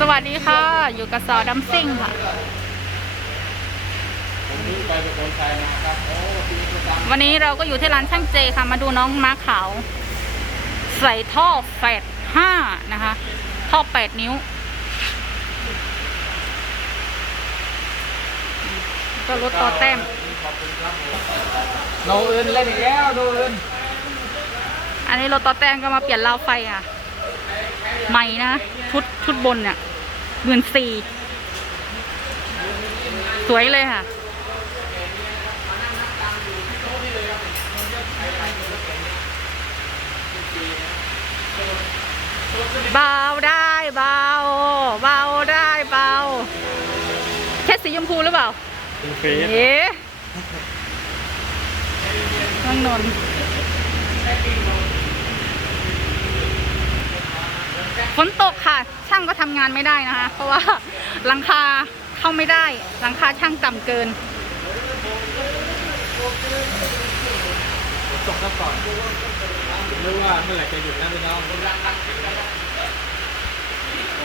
สวัสดีค่ะ อยู่กับสาวดัมซิ่งค่ะผมเพิ่งไปประโคนชัยมาครับโอ้ทีนี้ประจวันนี้เราก็อยู่ที่ร้านช่างเจค่ะ มาดูน้องม้าขาว ใส่ท่อแฟดห้านะคะ ท่อแปดนิ้ว ก็ลดต่อแต้มำขอบคุณครับโนอื่นเล่นอีกแล้วโนอื่นอันนี้รถต่อแต้มก็มาเปลี่ยนราวไฟอะใหม่นะชุดชุดบนเนี่ย หมื่นสี่สวยเลยค่ะ เบาได้เบาเบาได้เบาแค่สีชมพูหรือเปล่าคุณเฟสเอ๊ะน้องนนท์ นตกค่ะ ช่างก็ทำงานไม่ได้นะคะ เพราะว่าหลังคาเข้าไม่ได้ หลังคาช่างต่ำเกินตกซะก่อนไม่ว่าเมื่อไหร่จะหยุดนะพี่น้อง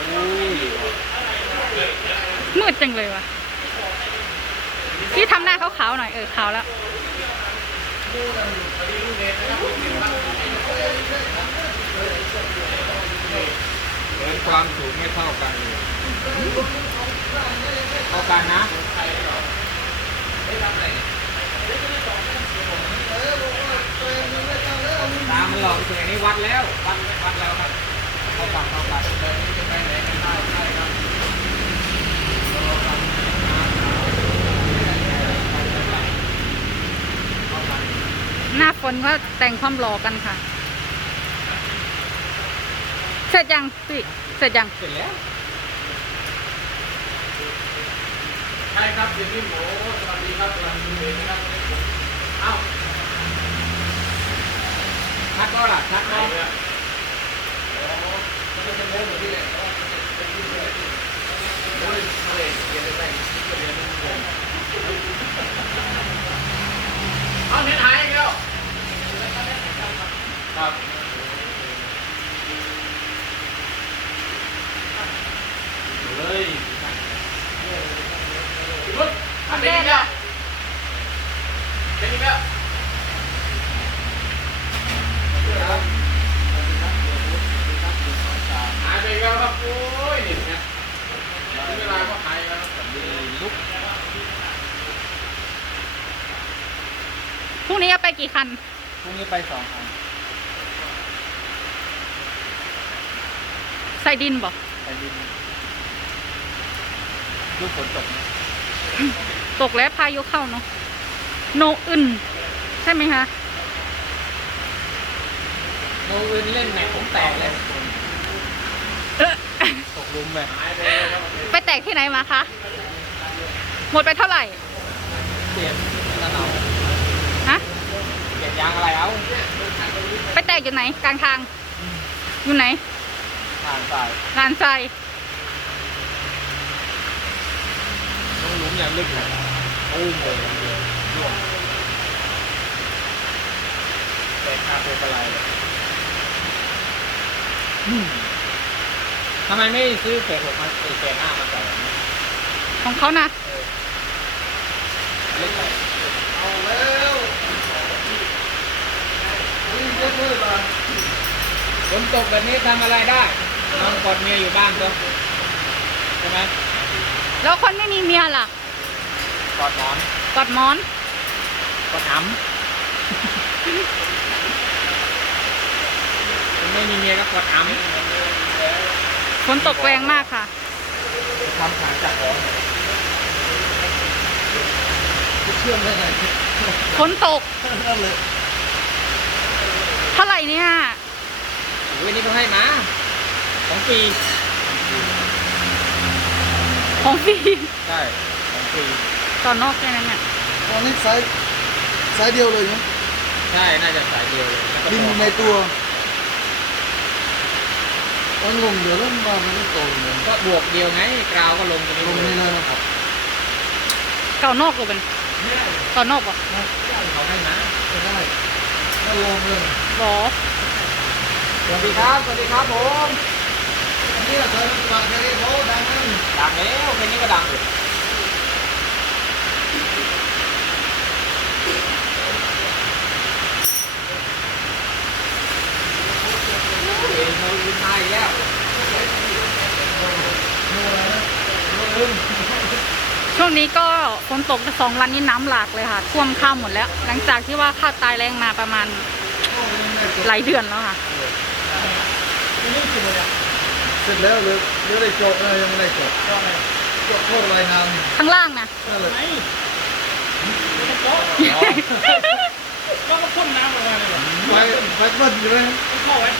โอ้ยมืดจังเลยวะพี่ทำหน้าขาวๆหน่อยเออขาวแล้ว เหมือน ความสูงไม่เท่ากันเลยเท่ากันนะตามมันหลอกไปถึงอันนี้วัดแล้ว วัดวัดแล้วครับเท่ากันเท่ากันเดินนี้จะไปไหนกันได้ใช่ครับหน้าฝนก็แต่งความหล่อกันค่ะ ร็จยังพี่เสร็จยัง เสร็จแล้วใช่ครับเดี๋ยวพี่หมูสวัสดีครับสวัสดีเลยนะครับเอ้าชัดก็ล่ะชัดเนาะเอาเน็ตหายอีกแล้วครับเฮ้ยรุดทำได้อีกแล้วเป็นอีกแล้วหายไปอีกแล้วครับ โอ้ยนี่นะถึงเวลาก็หายแล้วครับลุก พรุ่งนี้จะไป กี่คันพรุ่งนี้ไปสองครั้งใส่ดินบอกไปดินลูกฝนตกนะตกแล้วพายุเข้าเนาะโนอึนใช่ไหมคะ โนอื่นเล่นแหนผมแตกเลยเอ๊ะตกหลุมไปไปแตกที่ไหนมาคะ หมดไปเท่าไหร่เปลี่ยนตะเนา ฮะ เปลี่ ยนยางอะไรเอาไปแตกอยู่ไหนกลางทาง อยู่ไหนผ่านสายลานทรายต้องหลุมอย่างลึกเลยตู้มเลยอย่างเดียวร่วงแต่คาโปกอะไรเลยอืมทำไมไม่ซื้อเศษหกมาเศษห้ามาใส่ของเขานะเล็กไปเอาแล้ว ฝนตกแบบนี้ทำอะไรได้นอนกอดเมียอยู่บ้านก็ใช่ไหมแล้วคนไม่มีเมียล่ะกอดหมอนกอดหมอนกอดหำคนไม่มีเมียก็กอดหำฝนตกแรงมากค่ะทำขายจากของเชื่อมได้ไงฝนตกนั่นเลย เท่าไหร่เนี่ยโอ้ยนี่ก็ให้มาของฟรีของฟรีใช่ของฟรีตอนนอกแค่นั้นเนี่ยตอนนี้ไซส์ไซส์เดียวเลยเนาะใช่ น่าจะสายเดียวเลยแล้วก็ดินในตัวตอนลงเดี๋ยวแล้วมามันไม่โตเลยก็บวกเดียวไงกราวก็ลงตรงนี้ลงเลนี่ยเลยนะครับเก่านอกก็เป็นตอนนอกปะเขาให้มาจะได้ถ้า ลงเลยหรอสวัสดีครับ สวัสดีครับผมมนี้เราเคยฟังแค่นี้เขาดังนั้นดังแล้วเพลงนี้ก็ดังอยู่เพลงเขาลืมมาอีกแล้ว ช่วงนี้ก็ฝนตกสองวันนี้น้ำหลากเลยค่ะ ท่วมข้าวหมดแล้ว หลังจากที่ว่าข้าวตายแรงมาประมาณหลายเดือนแล้วค่ะเสร็จแล้วเลยเรื่องได้จบนะยังไม่ได้จบจบโทษรายงานข้างล่างนะนั่นแหละแล้วก็พ่นน้ำออกมาเลยเหรอไปไปมันอยู่เลยไม่เข้าไว้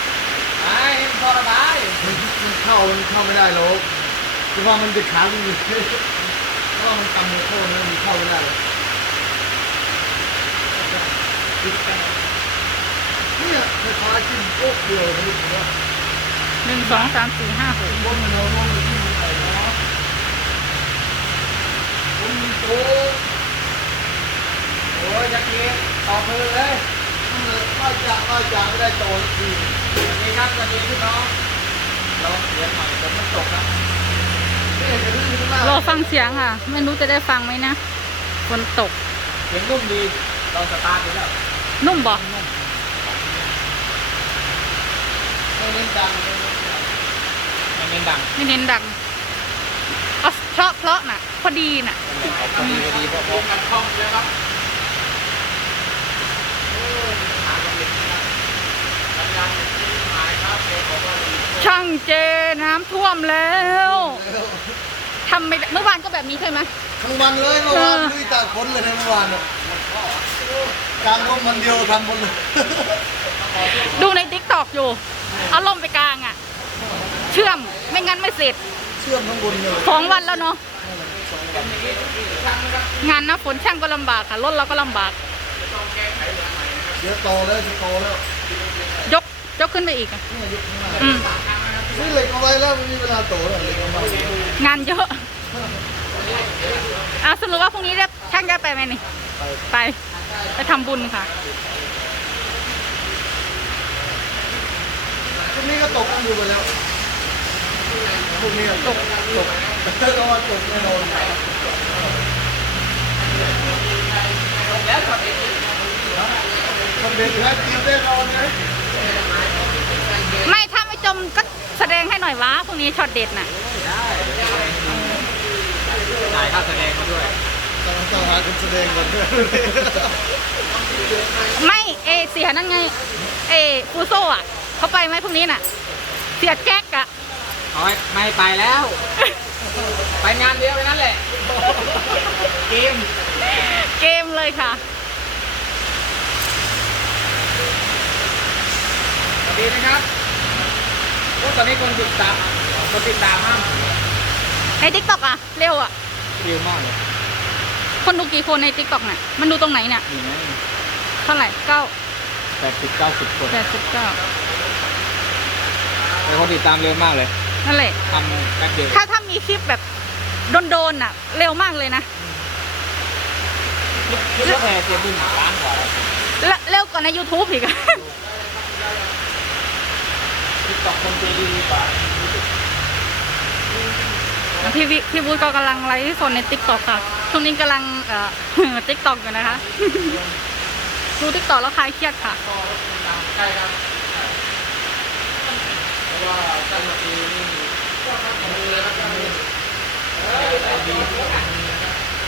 ไอ้พอระบายมันมันเข้ามันเข้าไม่ได้หรอกคือว่ามันจะค้างอยู่ เพราะว่ามันกำมือโทษแล้วมันเข้าไม่ได้เลยเนี่ยคล้ายๆกินโป๊กเดียวนะลูกผมว่าหนึ่งสองสามสี่ห้าหกบนมันเอาลงไปที่ไหนเนาะบนมีโต๊ะโอ้ยยักษ์เย็นต่อมือเลยนั่นแหละไล่จากไล่จากไม่ได้โตสักทีสวัสดีครับสวัสดีพี่น้องเราเสียงหน่อยฝนมันตกครับนี่จะเรื่องข้างหน้ารอฟังเสียงค่ะ ไม่รู้จะได้ฟังไหมนะฝนตก เสียงนุ่มดีเราสตาร์ทไปแล้วนุ่มบ่ไม่เน้นดังไม่เน้นดังไม่เน้นดังเอาเพราะเพราะน่ะ พอดีน่ะพอดีพอดีพอพอกันคล่องแล้วครับหาตรงนี้นะครับสัญญาณที่หมายครับเด็กบอกว่าดี ช่าง เจน้ำท่วมแล้วทำไม่ได้เมื่อวานก็แบบนี้ใช่ไหมทั้งวันเลยเมื่อวานเออลุยตากฝนเลยนะเมื่อวานน่ะกลางร่มมันเดียวทำหมดเลยดูในทิกตอกอยู่ เอาล่มไปกลางอะ เชื่อมไม่งั้นไม่เสร็จเชื่อมทั้งบนเลยสองวันแล้วเนาะงานนะฝนช่างก็ลำบากค่ะรถเราก็ลำบากเดี๋ยวโตแล้วจะโตแล้วยกยกขึ้นไปอีกอะนี่ยุคข้างหน้าอืม นี่เหล็กเอาไว้แล้วไม่มีเวลาโตแล้วเหล็กเอาไว้งานเยอะอะสรุปว่าพรุ่งนี้ได้ช่างได้ไปไหมนี่ ไปไปทำบุญค่ะพวกนี้ก็ตกกันอยู่ไปแล้วพวกนี้อะตกตกก็ว่าตกแน่นอนคนเด็ดนะทีมแน่นอนนะไม่ถ้าไม่จมก็ แสดงให้หน่อยวะพรุ่งนี้ช็อตเด็ดน่ะถ่ายภาพแสดงมาด้วยต้องต้องหาคนแสดงก่อนไม่เอเสียนั่นไง เอฟูโซอะ เขาไปไหมพรุ่งนี้น่ะ เสียแจ็คอะเอาไว้ไม่ไปแล้ว ไปงานเดียวไปนั่นแหละ เกม เกมเลยค่ะสวัสดีนะครับ โอ้ตอนนี้คนติดตามคนติดตามมากในทิกตอกอะเร็วอะเร็วมากเลยคนดูกี่คนในทิกตอกเนี่ยมันดูตรงไหนเนี่ยนี่ไงเท่าไหร่เก้าแปดสิบเก้าสิบคนแปดสิบเก้าแต่คนติดตามเร็วมากเลยนั่นแหละทำแป๊บเดียวถ้าถ้ามีคลิปแบบโดนๆน่ะเร็วมากเลยนะคิดว่าแพรเสียบุญล้านกว่าแล้วและเร็วกว่าใน YouTube อีกอะ ติดต่อคนใจดีกว่าพี่วิพี่บูธก็กำลังไลฟ์สดในทิกตอกค่ะช่วงนี้กำลังเอ่อทิกตอกอยู่นะคะ ดูทิกตอกแล้วคลายเครียดค่ะใช่ครับเพราะว่าตั้งแต่ปีนี้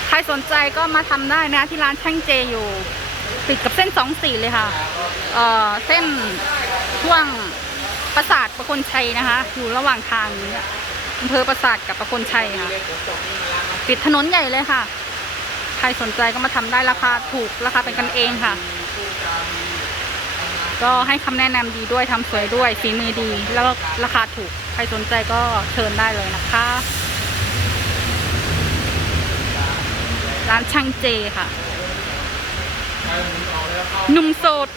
ใครสนใจก็มาทำได้นะที่ร้านช่างเจอยู่ ติดกับเส้นสองสี่เลยค่ะ เอ่อเส้นช่วง ปราสาทประคนชัยนะคะ อยู่ระหว่างทางนี้อำเภอปราสาทกับประคนชัยค่ะติดถนนใหญ่เลยค่ะ ใครสนใจก็มาทำได้ราคาถูกราคาเป็นกันเองค่ะ ก็ให้คำแนะนำดีด้วยทำสวยด้วยฝีมือดี แล้วราคาถูก ใครสนใจก็เชิญได้เลยนะคะ ร้านช่างเจค่ะหนุ่มโสด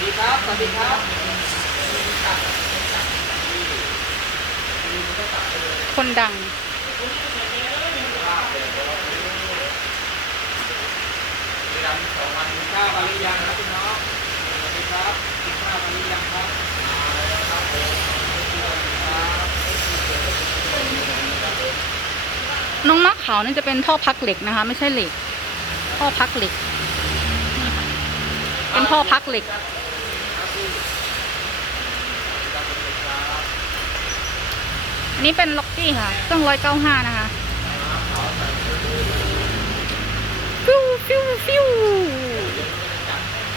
ดีครับ สวัสดีครับคนดังเจันทร์สองวันกินข้าวกันหรือยังครับพี่น้องสวัสดีครับกินข้าวกันหรือยังครับมาแล้วครับผมครับน้องมะขาวนี่จะเป็นท่อพักเหล็กนะคะ ไม่ใช่เหล็ก ท่อพักเหล็กนี่ค่ะเป็นท่อพักเหล็ก อันนี้เป็นล็อกกี้ค่ะเครื่องร้อยเก้าห้านะคะฟิวฟิวฟิว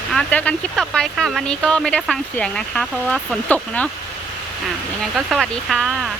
อ่าเจอกันคลิปต่อไปค่ะ วันนี้ก็ไม่ได้ฟังเสียงนะคะ เพราะว่าฝนตกเนาะอ่าอย่างนั้นก็สวัสดีค่ะ